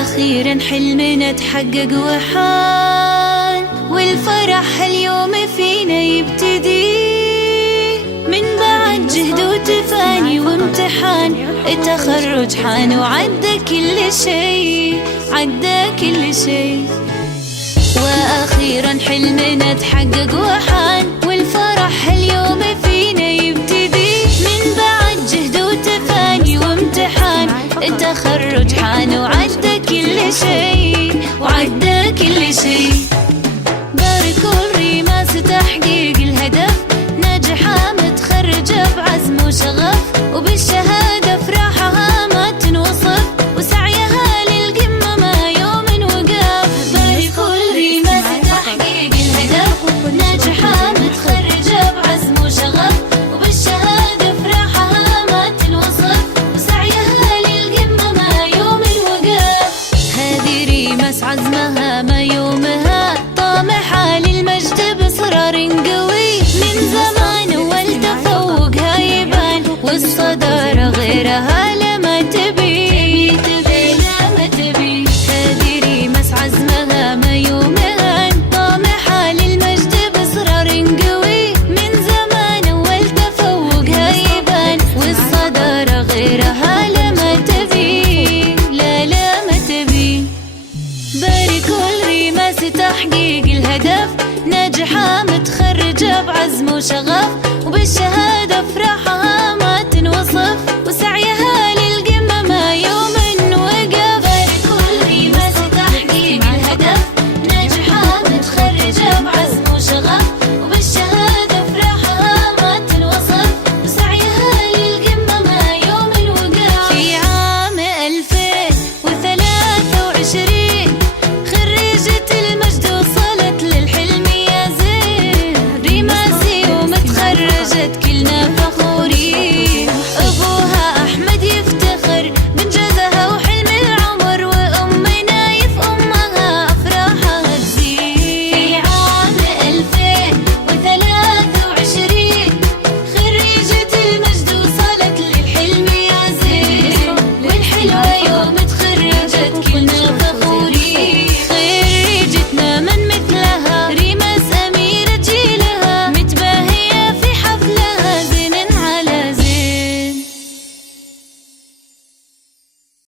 وأخيرا حلمنا تحقق وحان، والفرح اليوم فينا يبتدي من بعد جهد وتفاني وامتحان. التخرج حان وعدى كل شي، عدى كل شي. وأخيرا حلمنا تحقق وحان، والفرح اليوم فينا يبتدي من بعد جهد وتفاني وامتحان. التخرج حان وعدى كل شي، وعدى كل شي. باركوا الريماس تحقيق الهدف، ناجحة متخرجة بعزم وشغف، وبالشهادة فرحها ما تنوصف، وسعيها للقمة ما يوم وقف. باركوا الريماس تحقيق الهدف، ناجحة متخرجة بعزم وشغف، وبالشهادة فرحها ما تنوصف، وسعيها للقمة ما يوم وقف. هذه ريماس عزمها ما يومها، طامحة للمجد بإصرار قوي، من زمان والتفوقها يبان، والصدارة غيرها لما تبي، لما تبي. هذه ريماس عزمها ما يومها، طامحة للمجد بإصرار قوي، من زمان والتفوقها يبان، والصدارة غيرها لما تبي، لما تبي. باركوا الريماس تحقيق الهدف، ناجحة متخرجة بعزم وشغف، وبالشهادة